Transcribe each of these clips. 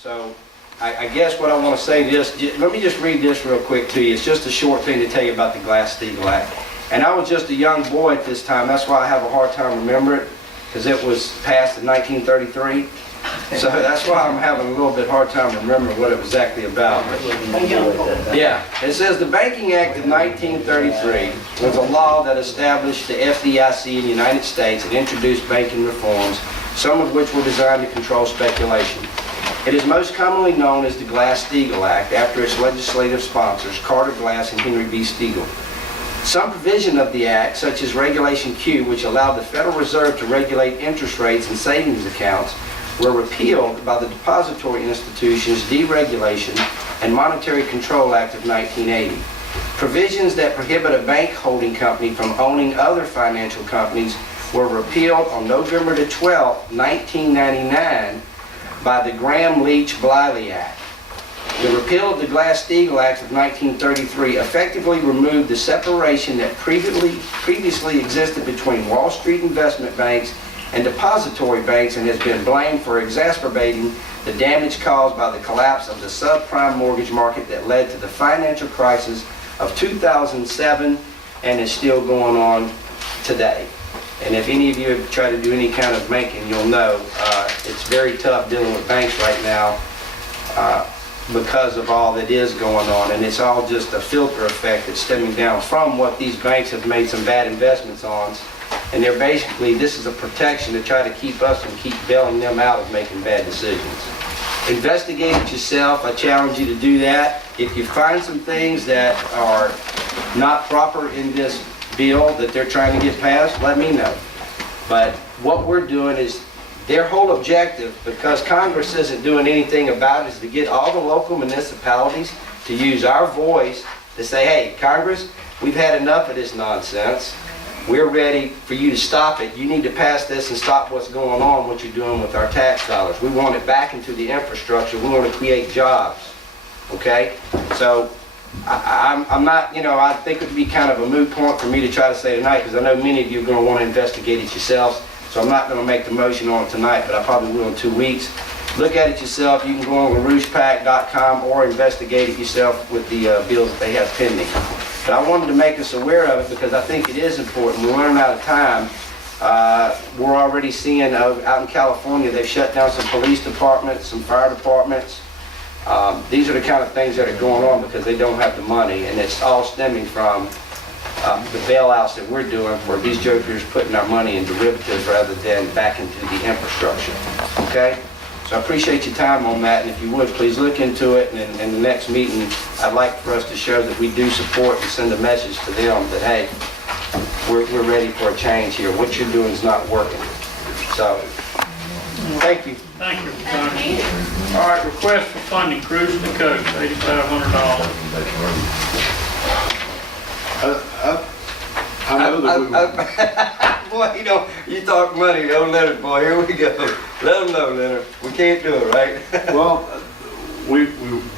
So I guess what I want to say is, let me just read this real quick to you. It's just a short thing to tell you about the GlassSteagall Act. And I was just a young boy at this time. That's why I have a hard time remembering it, because it was passed in 1933. So that's why I'm having a little bit hard time remembering what it was exactly about. Yeah, it says the Banking Act of 1933 was a law that established the FDIC in the United States and introduced banking reforms, some of which were designed to control speculation. It is most commonly known as the GlassSteagall Act after its legislative sponsors, Carter Glass and Henry B. Steagall. Some provision of the Act, such as Regulation Q, which allowed the Federal Reserve to regulate interest rates and savings accounts, were repealed by the Depository Institutions Deregulation and Monetary Control Act of 1980. Provisions that prohibit a bank holding company from owning other financial companies were repealed on November the 12th, 1999 by the Graham-Leach-Bliley Act. The repeal of the GlassSteagall Act of 1933 effectively removed the separation that previously existed between Wall Street investment banks and depository banks, and has been blamed for exacerbating the damage caused by the collapse of the subprime mortgage market that led to the financial crisis of 2007 and is still going on today. And if any of you have tried to do any kind of banking, you'll know it's very tough dealing with banks right now because of all that is going on, and it's all just a filter effect that's stemming down from what these banks have made some bad investments on. And they're basically, this is a protection to try to keep us from keep bailing them out of making bad decisions. Investigate it yourself. I challenge you to do that. If you find some things that are not proper in this bill that they're trying to get passed, let me know. But what we're doing is, their whole objective, because Congress isn't doing anything about it, is to get all the local municipalities to use our voice to say, hey, Congress, we've had enough of this nonsense. We're ready for you to stop it. You need to pass this and stop what's going on, what you're doing with our tax dollars. We want it back into the infrastructure. We want to create jobs. Okay? So I'm not, I think it would be kind of a moot point for me to try to say tonight, because I know many of you are going to want to investigate it yourselves. So I'm not going to make the motion on it tonight, but I probably will in 2 weeks. Look at it yourself. You can go on LaRouchePAC.com or investigate it yourself with the bills that they have pending. But I wanted to make us aware of it because I think it is important. We're running out of time. We're already seeing out in California, they've shut down some police departments, some fire departments. These are the kind of things that are going on because they don't have the money, and it's all stemming from the bailouts that we're doing for these jokers putting our money in derivatives rather than back into the infrastructure. Okay? So I appreciate your time on that, and if you would, please look into it, and in the next meeting, I'd like for us to show that we do support and send a message to them that, hey, we're ready for a change here. What you're doing is not working. So, thank you. Thank you, Tony. All right, request for funding, cruise to coast, $8,500. I know that we Boy, you talk money, don't let it, boy. Here we go. Let them know, Leonard. We can't do it, right? well, we're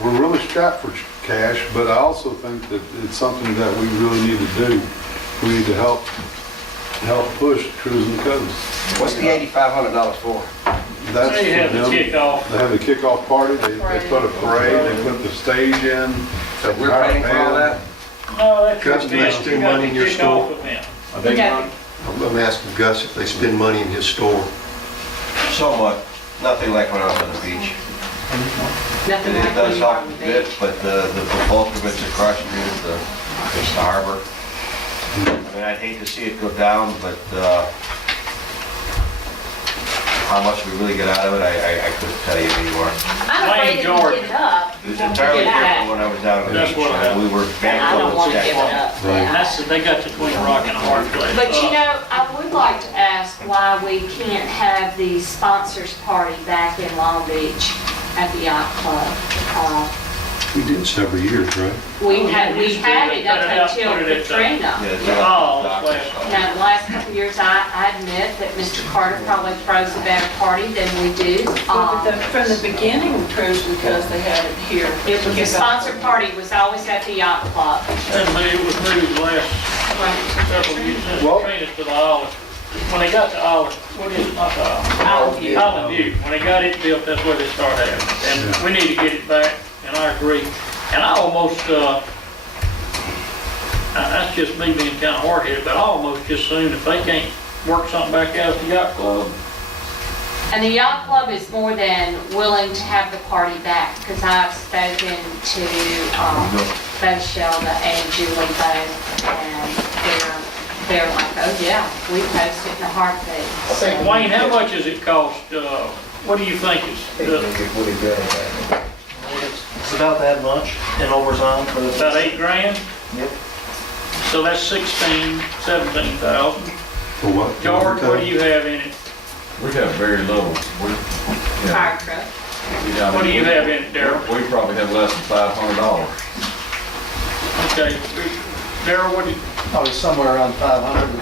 really strapped for cash, but I also think that it's something that we really need to do. We need to help push cruising the coast. What's the $8,500 for? That's They have the for them. kickoff. They have the kickoff party. They put a parade. They put the stage in. So we're paying for all that? No, that's Gus, do you spend money in your store? I'm asking Gus if they spend money in his store. Somewhat. Nothing like when I was on the beach. Nothing It like does when you are help on a the bit, beach. but the bulk of it's across the street is the harbor. I mean, I'd hate to see it go down, but how much we really get out of it, I couldn't tell you anymore. I'm afraid if you George. give it up, It you was won't entirely get it different back. when I was down on the That's beach. what We were And I bankrupt don't and want to give it sketchy. up. They got between a rock and a hard place. But I would like to ask why we can't have the sponsors party back in Long Beach at the yacht club. We did several years, right? We had it up until Put it at the- Katrina. Yeah, it's Oh, all that's doctors. last. Now, the last couple of years, I admit that Mr. Carter probably throws a better party than we do. From the beginning, cruise because they had it here. It was the sponsor party was always at the yacht club. And it was moved last several years since Well- Katrina to the island. when they got the Olive, what is it, not the Olive View. Olive View, when they got it built, that's where they started at. And we need to get it back, and I agree. And I almost, that's just me being kind of hard-headed, but I almost just assume if they can't work something back out at the yacht club. And the yacht club is more than willing to have the party back, because I've spoken to both Shelda and Julie both, and they're like, oh yeah, we post it in a heartbeat. Wayne, how much does it cost? What do you think it's, It's about that much in overtime for the. about 8 grand? Yep. So that's 17,000. For what? George, what do you have in it? We have very little. Fire truck. What do you have in it, Darryl? We probably have less than $500. Okay, Darryl, what do you, Probably somewhere around 500.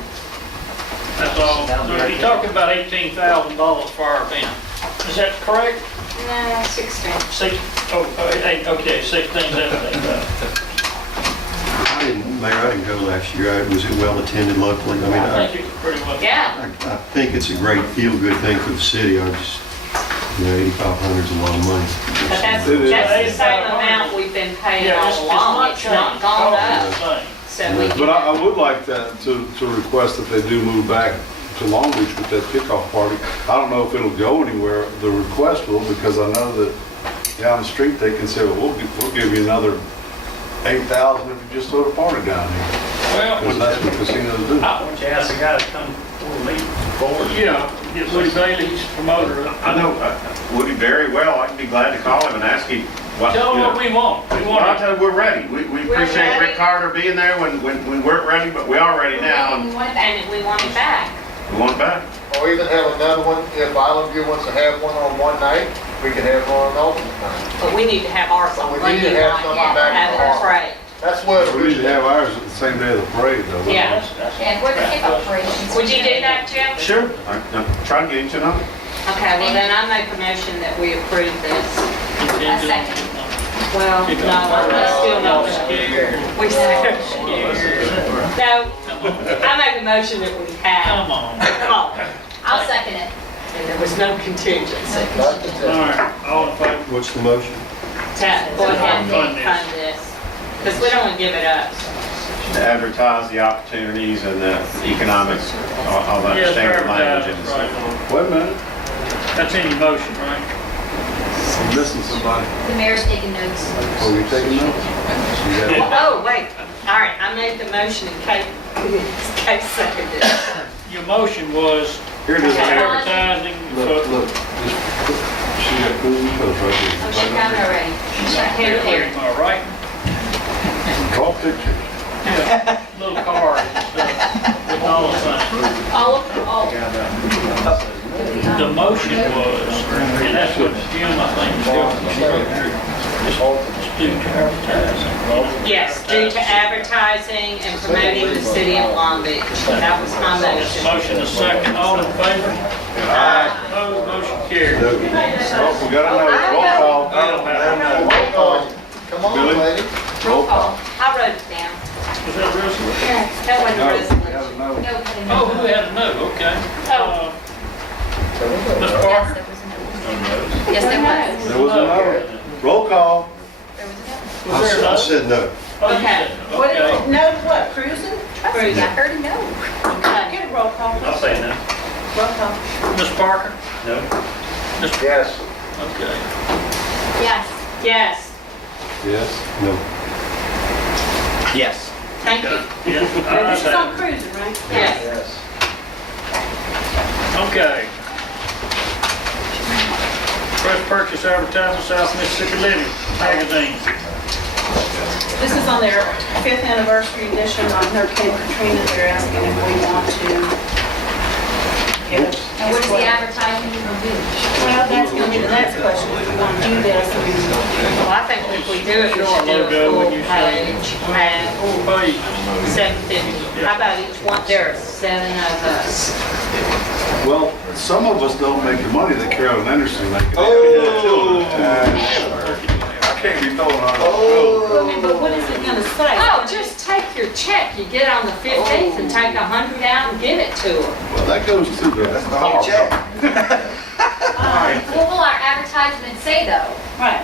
that's all. So you're talking about $18,000 for our event. Is that correct? No, 16. Okay, 16, 17,000. Mayor, I didn't go last year. Was it well attended locally? I mean, I think it's pretty much. Yeah, I think it's a great feel-good thing for the city. I just, 8,500 is a lot of money. but that's It is. the same amount we've been paying Yeah, all along. It's not gone up. So we But I can, would like that to request that they do move back to Long Beach with that kickoff party. I don't know if it'll go anywhere, the request will, because I know that down the street they can say, well, we'll give you another 8,000 if you just throw the party down here. Well, Because that's what casinos do. why don't you ask the guy to come forward? Yeah, get Woody Bailey, he's the promoter. I know Woody very well. I can be glad to call him and ask him what, Tell him you know. what we want. We Well, I'll want tell you, we're ready. We appreciate ready. Rick Carter being there when we weren't ready, but we are ready now, and and we want it back. we want it back. Or even have another one, if Island View wants to have one on one night, we can have one on an alternate night. But we need to have ours But on we need to Monday have night, something back have it tomorrow. parade. That's what. We need to have ours at the same day of the parade, though. Yeah. And where the kickoff parade is. Would you do that, Jim? Sure. I'm trying to get you to know. Okay, well then I make a motion that we approve this. A second. Well, no, we still not. We still. No, I make a motion that we have. Come on. Come on. I'll second it. And there was no contingency. All right, all in favor? What's the motion? To go ahead and fund this. Because we don't want to give it up. To advertise the opportunities and the economics, all that Yes, standard language. advertise, right. Wait a minute, That's in your motion, right? I'm missing somebody. The mayor's taking notes. Oh, you taking notes? You got it. Oh, wait. All right, I made the motion and Kate seconded it. Your motion was Here it is. advertising, Look, look, just, she got cool coats right here. Oh, she got it already. Here, here. all right? Draw pictures. Little card with all the things. All. The motion was, and that's what Jim, I think, is due to advertising. Yes, due to advertising and promoting the city of Long Beach. That was my motion. Motion is second, all in favor? Aye. Opposed, motion carried. Oh, we got another roll call. Come on, Billy? lady. Roll call. I wrote it down. Was that resolution? That wasn't No, a we resolution. have a note. Oh, who had a note, okay. Oh. Ms. Yes, Parker? there was a note. Yes, there was. There was a note. Roll call. There was a note. Was there a I note? said no. Oh, you Okay. said, What is okay. it? No, what, cruising? I heard a no. Okay. Get a roll call. I'll say no. Roll call. Ms. Parker? No. Yes. Okay. Yes. Yes, Yes, no. Yes. thank you. Yes. This is on cruising, right? Yes. Yes. Okay. Press purchase advertising South Mississippi Living magazine. This is on their 5th anniversary edition on Hurricane Katrina. They're asking if we want to get it. And what is the advertising you gonna do? Well, that's going to be the next question. If we want to do this, Well, I think if we do it, we should do a full page at Full page. 750. How about each one? There are 7 of us. Well, some of us don't make the money that Carolyn Anderson makes. Oh. I can't be throwing on. Oh. but what is it going to say? Oh, just take take your check, you get on the 15th and take 100 out and give it to her. Well, that goes to the. That's the whole check. What will our advertisement say though? Right.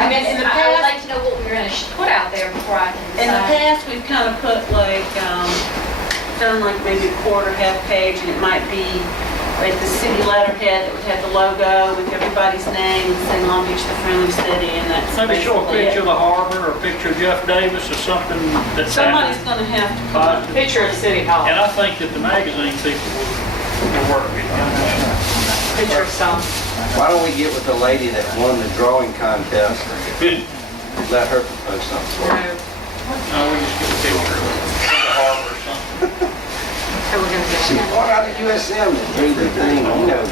I mean, In the I would past, like to know what we're gonna put out there before I can in the decide. past, we've kind of put like, done like maybe a quarter, half page, and it might be like the city letterhead that would have the logo with everybody's name and say Long Beach, the friendly city, and that's Maybe show a basically picture it. of the harbor or a picture of Jeff Davis or something that's Somebody's happening. gonna have to come up. Positive. Picture of City Hall, And I think that the magazine people will work with you. picture of some. Why don't we get with the lady that won the drawing contest? Let her propose something for us. No, we just get a picture of the harbor or something. So we're gonna She get brought out the USM to do the thing, you know.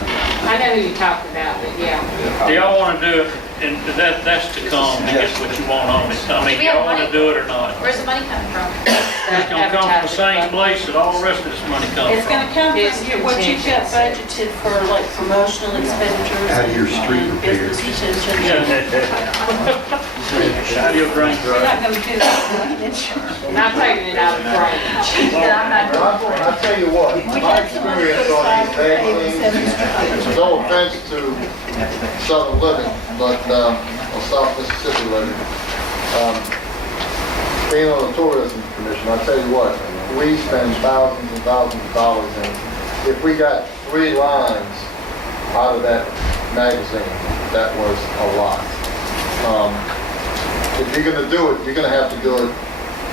I know who you talked about, but yeah. Do y'all want to do it, and that's to come, to get what you want on it. I mean, We have y'all want to money. do it or not? Where's the money coming from? It's gonna come from the same place that all the rest of this money comes It's from. gonna come It's from what you've got budgeted for like promotional expenditures. Out of your and, street repairs. Business retention. Yeah. Out of your drink We're drive. not gonna do that. Not taking it out of range. I tell you what, my experience on these magazines, no offense to Southern Living, but, or South Mississippi Living, being on the tourism commission, I tell you what, we spend thousands and thousands of dollars, and if we got 3 lines out of that magazine, that was a lot. If you're gonna do it, you're gonna have to do it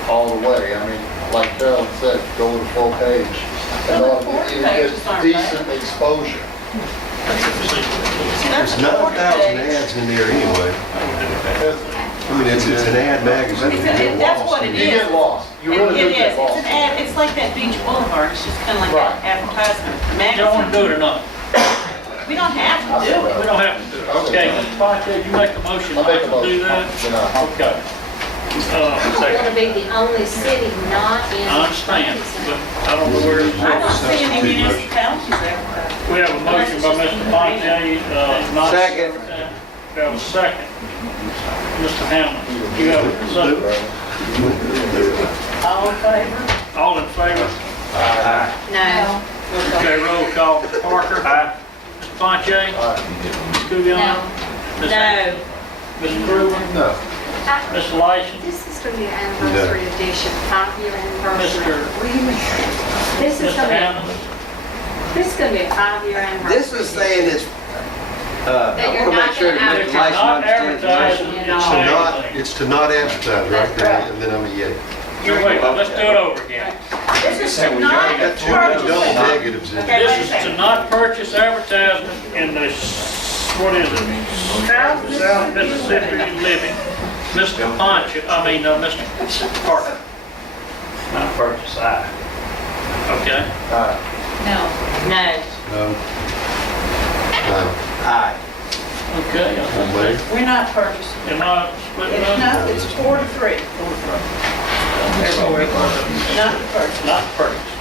all the way. I mean, like Carolyn said, go with a full page. And Well, the fourth it pages gets aren't decent exposure. See, that's There's the fourth 9,000 page. ads in there anyway. I mean, it's an ad magazine. That's what it You get is. lost. You It really do is, get it's lost. an ad, it's like that Beach Boulevard, it's just kind of like Right. an advertisement Y'all want to do magazine. it or not? We don't have to do We it. don't have to do it. Okay, Mr. Fontaine, you make a motion I not make a to do motion. that? You know. Okay. We're gonna Second. be the only city not in. I understand, but I don't know where it's I don't at. see any municipalities advertising. We have a motion by Mr. Fontaine, not. Second. We have a second. Mr. Hamlin, you have a second. All in favor? All in favor? No. Okay, roll call. Mr. Parker? Aye. Mr. Fontaine? Ms. Kubiana? No. Ms. No. Mr. Brewer? No. Mr. Lyson? This is for your anniversary edition, 5-year anniversary. Mr. This is Mr. gonna Hamlin? be, this is gonna be a 5-year anniversary. This is saying it's, That I you're want to not make sure to gonna make the You're license not understand the advertising, license. it's To not, magazine. it's to not advertise, right? And then I'm a yay. Wait, let's do it over again. This is to not Got two purchase. double negatives in there. This is to not purchase advertisement in the, what is it? South Mississippi Living. Mr. Mr. Parker. Not purchase, aye. Okay. No. No. No. Aye. Okay. Nobody? We're not purchasing. Am I splitting up? No, it's 4 to 3. Not purchase. Not purchase.